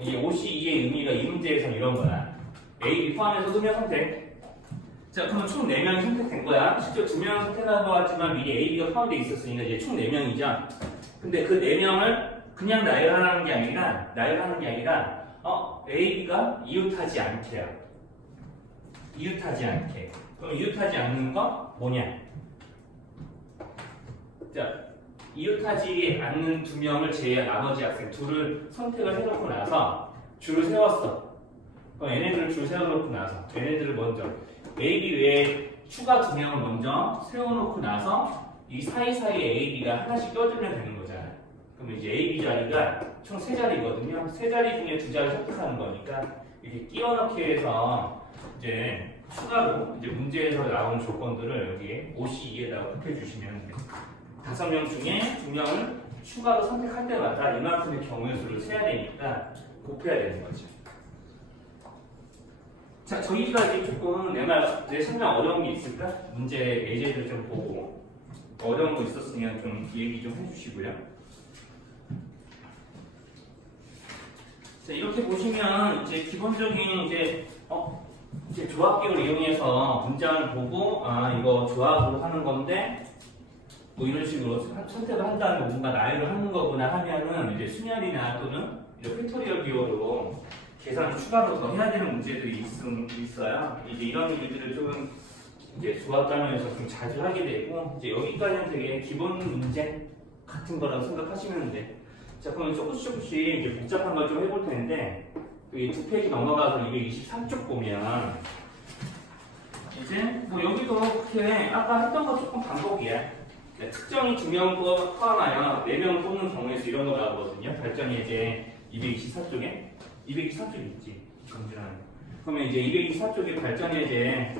이 52의 의미가 이 문제에서는 이런 거야. A, B 포함해서 2명 선택. 자, 그러면 총 4명이 선택된 거야. 실제 2명을 선택한 것 같지만 미리 A, B가 포함되어 있었으니까 이제 총 4명이죠. 근데 그 4명을 그냥 나열하는 게 아니라, A, B가 이웃하지 않게요. 이웃하지 않게. 그럼 이웃하지 않는 거 뭐냐? 자, 이웃하지 않는 2명을 제외한 나머지 학생 둘을 선택을 해놓고 나서 줄을 세웠어. 그럼 얘네들을 줄 세워놓고 나서 얘네들을 먼저 A, B 외에 추가 2명을 먼저 세워놓고 나서 이 사이사이에 A, B가 하나씩 껴주면 되는 거잖아. 그럼 이제 A, B 자리가 총 3자리거든요. 3자리 중에 2자리 선택하는 거니까 이렇게 끼워넣기 해서 이제 추가로 이제 문제에서 나오는 조건들을 여기에 52에다가 곱해주시면 돼요. 5명 중에 2명을 추가로 선택할 때마다 이만큼의 경우의 수를 세야 되니까 곱해야 되는 거죠. 자, 저기까지 조금 내 설명 어려운 게 있을까? 문제 예제를 좀 보고 어려운 거 있었으면 좀 얘기 좀 해주시고요. 자, 이렇게 보시면 이제 기본적인 이제 조합기호를 이용해서 문장을 보고 이거 조합으로 하는 건데 뭐 이런 식으로 선택을 한다는 뭔가 나열을 하는 거구나 하면은 이제 순열이나 또는 팩토리얼 기호로 계산을 추가로 더 해야 되는 문제들이 있어요. 이제 이런 일들을 좀 이제 조합 단원에서 좀 자주 하게 되고 이제 여기까지는 되게 기본 문제 같은 거라고 생각하시면 돼. 자, 그러면 조금씩 이제 복잡한 걸 좀 해볼 텐데 여기 2페이지 넘어가서 223쪽 보면 이제 뭐 여기도 그렇게 아까 했던 거 조금 반복이야. 특정이 2명 포함하여 4명을 뽑는 경우에서 이런 거 나오거든요. 발전 예제 224쪽에 224쪽 있지. 정진하는. 그러면 이제 224쪽에 발전 예제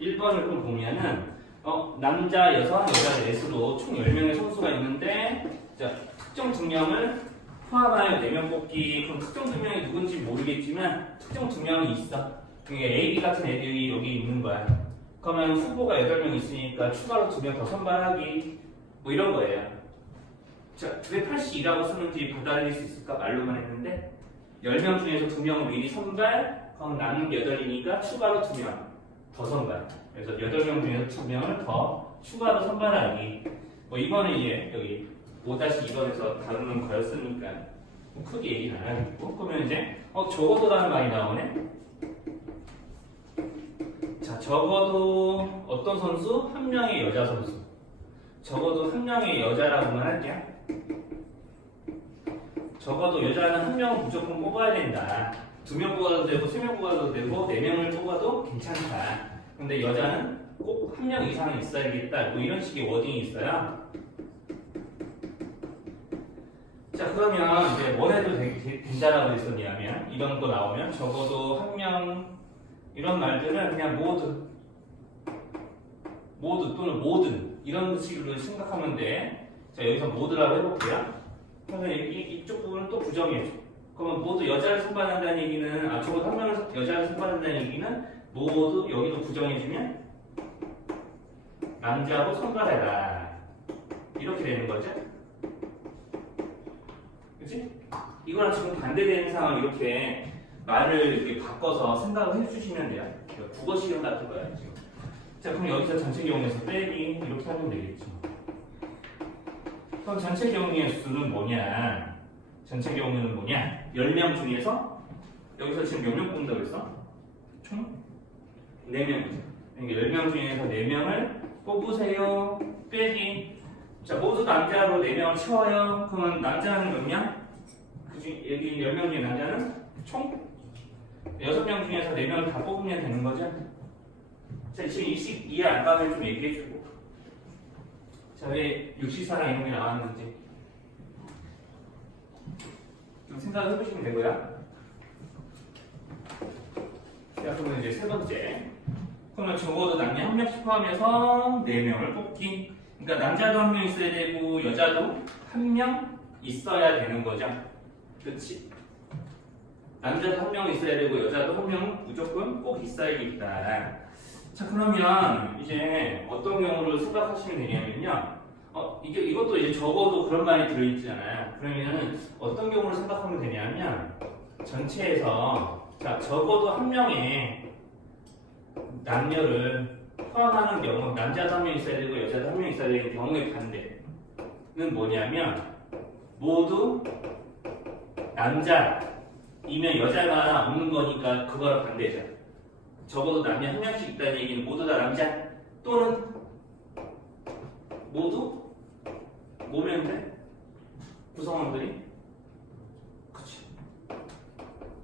1번을 좀 보면은 남자, 여자 넷으로 총 10명의 선수가 있는데 자, 특정 2명을 포함하여 4명 뽑기. 그럼 특정 2명이 누군지 모르겠지만 특정 2명이 있어. 그게 A, B 같은 애들이 여기 있는 거야. 그러면 후보가 8명 있으니까 추가로 2명 더 선발하기 뭐 이런 거예요. 자, 왜 82라고 쓰는지 받아들일 수 있을까? 말로만 했는데 10명 중에서 2명을 미리 선발, 그럼 남는 8이니까 추가로 2명 더 선발. 그래서 8명 중에서 2명을 더 추가로 선발하기. 뭐 이거는 이제 여기 5-2번에서 다루는 거였으니까 뭐 크게 얘기는 안 하겠고. 그러면 이제 적어도라는 말이 나오네. 자, 적어도 어떤 선수? 한 명의 여자 선수. 적어도 한 명의 여자라고만 할게요. 적어도 여자는 한 명은 무조건 뽑아야 된다. 2명 뽑아도 되고 3명 뽑아도 되고 4명을 뽑아도 괜찮다. 근데 여자는 꼭 한 명 이상은 있어야겠다. 뭐 이런 식의 워딩이 있어요. 자, 그러면 이제 뭘 해도 된다라고 했었냐면 이런 거 나오면 적어도 한 명 이런 말들은 그냥 모두 또는 모든 이런 식으로 생각하면 돼. 자, 여기서 모두라고 해볼게요. 그러면 이쪽 부분은 또 부정해줘. 그러면 모두 여자를 선발한다는 얘기는 적어도 한 명을 여자를 선발한다는 얘기는 모두 여기도 부정해주면 남자하고 선발해라. 이렇게 되는 거죠. 그치? 이거랑 지금 반대되는 상황 이렇게 말을 이렇게 바꿔서 생각을 해주시면 돼요. 국어 시험 같은 거야 지금. 자, 그럼 여기서 전체 경우에서 빼기 이렇게 하면 되겠죠. 그럼 전체 경우의 수는 뭐냐? 전체 경우는 뭐냐? 10명 중에서 여기서 지금 몇 명 뽑는다고 했어? 총 4명이죠. 그러니까 10명 중에서 4명을 뽑으세요. 빼기. 자, 모두 남자로 4명을 채워요. 그러면 남자는 몇 명? 여기 10명 중에 남자는 총 6명 중에서 4명을 다 뽑으면 되는 거죠. 자, 지금 이해 안 가면 좀 얘기해주고. 자, 왜 육시사랑 이런 게 나왔는지 좀 생각을 해보시면 되고요. 자, 그러면 이제 세 번째. 그러면 적어도 남녀 한 명씩 포함해서 4명을 뽑기. 그러니까 남자도 한 명 있어야 되고 여자도 한 명 있어야 되는 거죠. 그렇지? 남자도 한 명 있어야 되고 여자도 한 명 무조건 꼭 있어야겠다. 자, 그러면 이제 어떤 경우를 생각하시면 되냐면요. 이것도 이제 적어도 그런 말이 들어있잖아요. 그러면 어떤 경우를 생각하면 되냐면 전체에서 자, 적어도 한 명의 남녀를 포함하는 경우 남자도 한 명 있어야 되고 여자도 한 명 있어야 되는 경우의 반대는 뭐냐면 모두 남자이면 여자가 없는 거니까 그거랑 반대죠. 적어도 남녀 한 명씩 있다는 얘기는 모두 다 남자 또는 모두 뭐면 돼? 구성원들이? 그치.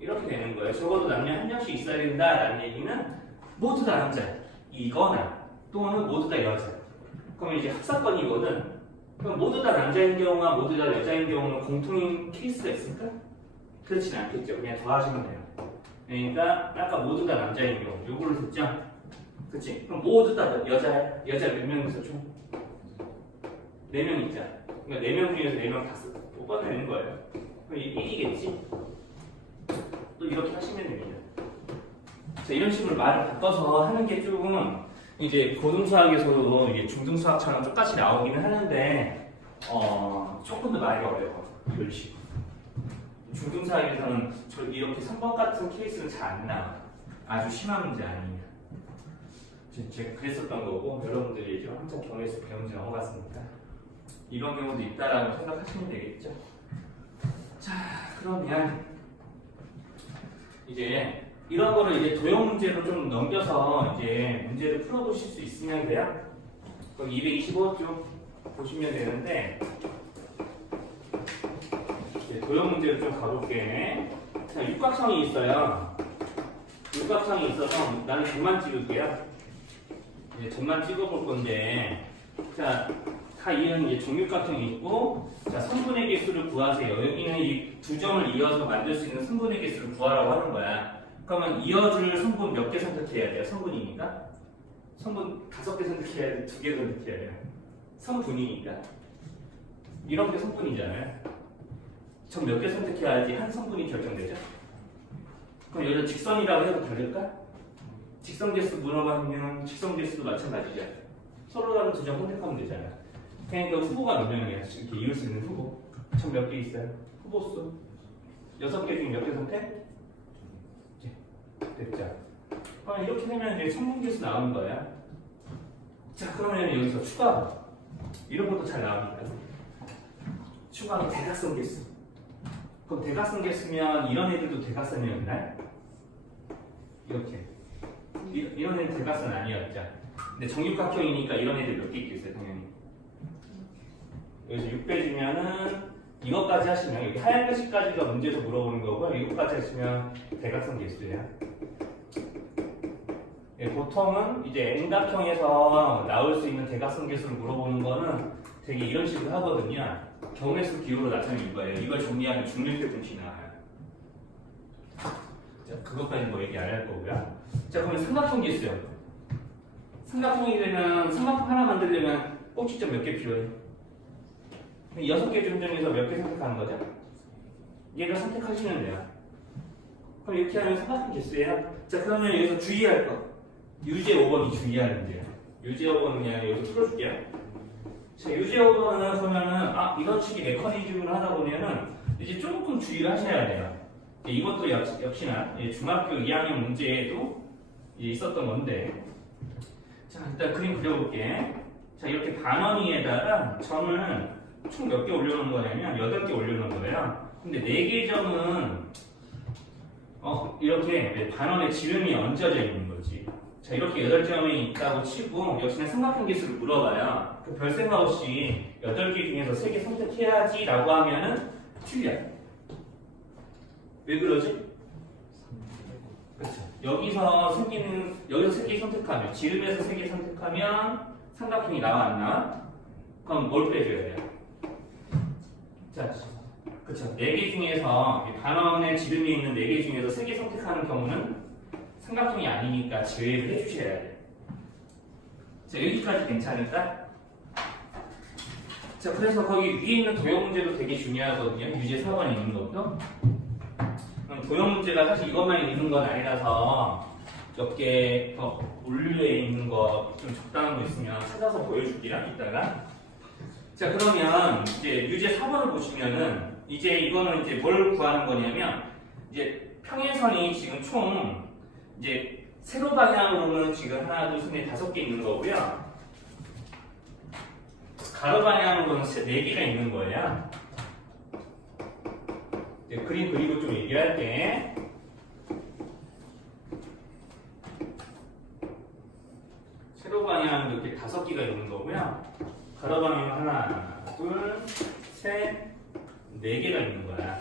이렇게 되는 거예요. 적어도 남녀 한 명씩 있어야 된다라는 얘기는 모두 다 남자이거나 또는 모두 다 여자. 그러면 이제 합사건이거든. 그럼 모두 다 남자인 경우와 모두 다 여자인 경우는 공통인 케이스가 있을까? 그렇진 않겠죠. 그냥 더하시면 돼요. 그러니까 아까 모두 다 남자인 경우 요거를 듣죠? 그치? 그럼 모두 다 여자 몇 명이서 총? 4명 있잖아. 그러니까 4명 중에서 4명 다 뽑아내는 거예요. 그럼 1이겠지? 또 이렇게 하시면 됩니다. 자, 이런 식으로 말을 바꿔서 하는 게 조금 이제 고등수학에서도 이게 중등수학처럼 똑같이 나오기는 하는데 조금 더 말이 어려워. 이런 식으로. 중등수학에서는 이렇게 3번 같은 케이스는 잘 안 나와. 아주 심한 문제 아니에요. 제가 그랬었던 거고 여러분들이 이제 한참 경에서 배운지 넘어갔으니까 이런 경우도 있다라고 생각하시면 되겠죠. 자, 그러면 이제 이런 거를 이제 도형 문제로 좀 넘겨서 이제 문제를 풀어보실 수 있으면 돼요. 거기 225쪽 보시면 되는데 이제 도형 문제를 좀 가볼게. 자, 육각형이 있어요. 육각형이 있어서 나는 점만 찍을게요. 이제 점만 찍어볼 건데, 자, 다 이런 이제 정육각형이 있고, 자, 선분의 개수를 구하세요. 여기는 이 두 점을 이어서 만들 수 있는 선분의 개수를 구하라고 하는 거야. 그러면 이어줄 선분 몇 개 선택해야 돼요? 선분이니까. 선분 5개 선택해야 돼? 2개 선택해야 돼요? 선분이니까. 이런 게 선분이잖아요. 점 몇 개 선택해야지 한 선분이 결정되죠? 그럼 여기서 직선이라고 해도 다를까? 직선 개수 물어보면 직선 개수도 마찬가지죠. 서로 다른 2점 선택하면 되잖아요. 그러니까 후보가 몇 명이야? 이렇게 이을 수 있는 후보. 점 몇 개 있어요? 후보수 6개 중에 몇 개 선택? 됐죠? 그럼 이렇게 되면 이제 선분 개수 나오는 거야. 자, 그러면 여기서 추가 이런 것도 잘 나옵니다. 추가는 대각선 개수. 그럼 대각선 개수면 이런 애들도 대각선이었나요? 이렇게. 이런 애는 대각선 아니었죠. 근데 정육각형이니까 이런 애들 몇 개 있겠어요, 당연히. 여기서 6 빼주면은 이것까지 하시면 여기 하얀 글씨까지가 문제에서 물어보는 거고요. 이것까지 하시면 대각선 개수예요. 예, 보통은 이제 N각형에서 나올 수 있는 대각선 개수를 물어보는 거는 되게 이런 식으로 하거든요. 경우의 수 기호로 나타내는 거예요. 이걸 정리하면 중립대 공식이 나와요. 자, 그것까지는 뭐 얘기 안 할 거고요. 자, 그러면 삼각형 개수요. 삼각형이 되면 삼각형 하나 만들려면 꼭지점 몇 개 필요해? 6개 중에서 몇 개 선택하는 거죠? 얘를 선택하시면 돼요. 그럼 이렇게 하면 삼각형 개수예요. 자, 그러면 여기서 주의할 거. 유제 5번이 주의할 문제예요. 유제 5번은 그냥 여기서 풀어줄게요. 자, 유제 5번은 그러면은 이런 식의 메커니즘을 하다 보면은 이제 조금 주의를 하셔야 돼요. 이것도 역시나 중학교 2학년 문제에도 있었던 건데, 자, 일단 그림 그려볼게. 자, 이렇게 반원위에다가 점을 총 몇 개 올려놓은 거냐면 8개 올려놓은 거예요. 근데 4개 점은 이렇게 반원에 지름이 얹어져 있는 거지. 자, 이렇게 8점이 있다고 치고 역시나 삼각형 개수를 물어봐요. 그 별 생각 없이 8개 중에서 3개 선택해야지 라고 하면은 틀려요. 왜 그러지? 그렇죠. 여기서 3개 선택하면, 지름에서 3개 선택하면 삼각형이 나와 안 나와? 그럼 뭘 빼줘야 돼요? 자, 그쵸. 4개 중에서 반원의 지름이 있는 4개 중에서 3개 선택하는 경우는 삼각형이 아니니까 제외를 해주셔야 돼요. 자, 여기까지 괜찮을까? 자, 그래서 거기 위에 있는 도형 문제도 되게 중요하거든요. 유제 4번에 있는 것도. 도형 문제가 사실 이것만 있는 건 아니라서 몇 개 더 올류에 있는 거 좀 적당한 거 있으면 찾아서 보여줄게요. 이따가. 자, 그러면 이제 유제 4번을 보시면은 이제 이거는 이제 뭘 구하는 거냐면 이제 평행선이 지금 총 이제 세로 방향으로는 지금 하나, 둘, 셋, 넷, 5개 있는 거고요. 가로 방향으로는 4개가 있는 거예요. 이제 그림 그리고 좀 얘기할게. 세로 방향은 이렇게 5개가 있는 거고요. 가로 방향은 하나, 둘, 셋, 4개가 있는 거야.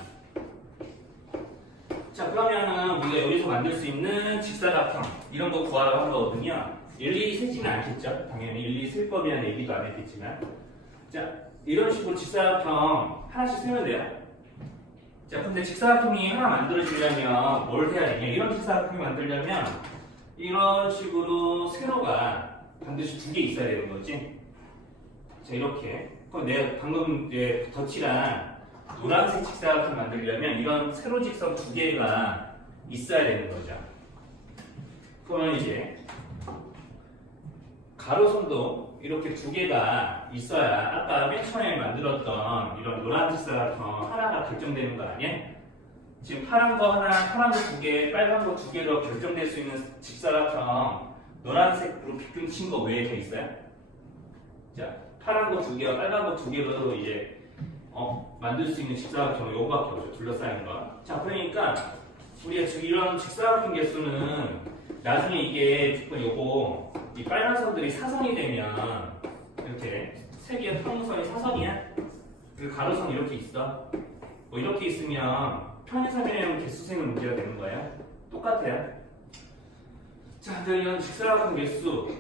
자, 그러면은 우리가 여기서 만들 수 있는 직사각형 이런 거 구하라고 한 거거든요. 일일이 세지는 않겠죠? 당연히 일일이 쓸 법이란 얘기도 안 했겠지만. 자, 이런 식으로 직사각형 하나씩 세면 돼요. 자, 근데 직사각형이 하나 만들어지려면 뭘 해야 되냐? 이런 직사각형이 만들려면 이런 식으로 세로가 반드시 2개 있어야 되는 거지. 자, 이렇게. 그럼 내가 방금 이제 덧칠한 노란색 직사각형 만들려면 이런 세로 직선 2개가 있어야 되는 거죠. 그러면 이제 가로선도 이렇게 2개가 있어야 아까 맨 처음에 만들었던 이런 노란 직사각형 하나가 결정되는 거 아니야? 지금 파란 거 하나, 파란 거 2개, 빨간 거 2개로 결정될 수 있는 직사각형 노란색으로 빗금친 거 외에 더 있어요? 자, 파란 거 2개와 빨간 거 2개로 이제 만들 수 있는 직사각형 요거밖에 없죠. 둘러싸인 거. 자, 그러니까 우리가 지금 이런 직사각형 개수는 나중에 이게 요거 이 빨간 선들이 사선이 되면 이렇게 3개의 평행선이 사선이야? 그리고 가로선 이렇게 있어. 뭐 이렇게 있으면 평행선이랑 개수 세는 문제가 되는 거예요. 똑같아요. 자, 그럼 이런 직사각형 개수는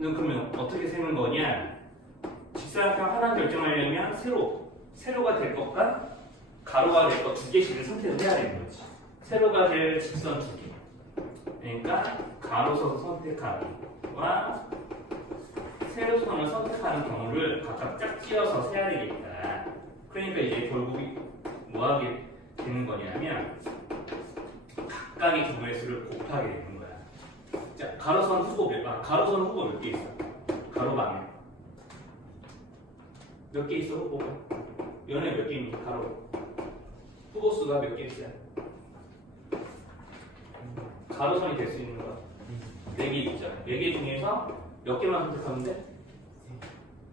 그러면 어떻게 세는 거냐? 직사각형 하나 결정하려면 세로가 될 것과 가로가 될 것 2개씩을 선택을 해야 되는 거지. 세로가 될 직선 2개. 그러니까 가로선 선택하기와 세로선을 선택하는 경우를 각각 짝지어서 세야 되겠다. 그러니까 이제 결국 뭐 하게 되는 거냐면 각각의 경우의 수를 곱하게 되는 거야. 자, 가로선 후보 몇 개 있어? 가로 방향 몇 개 있어? 후보가? 연에 몇 개입니까? 가로 후보 수가 몇 개 있어요? 가로선이 될 수 있는 거 4개 있죠. 4개 중에서 몇 개만 선택하면 돼?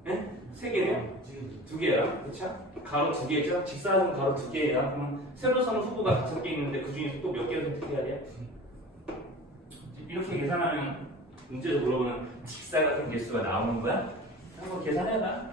네? 3개네요? 2개야. 그렇죠? 가로 2개죠? 직사각형 가로 2개예요. 그럼 세로선 후보가 5개 있는데 그 중에서 또 몇 개를 선택해야 돼요? 이렇게 계산하면 문제에서 물어보는 직사각형 개수가 나오는 거야? 한번 계산해봐.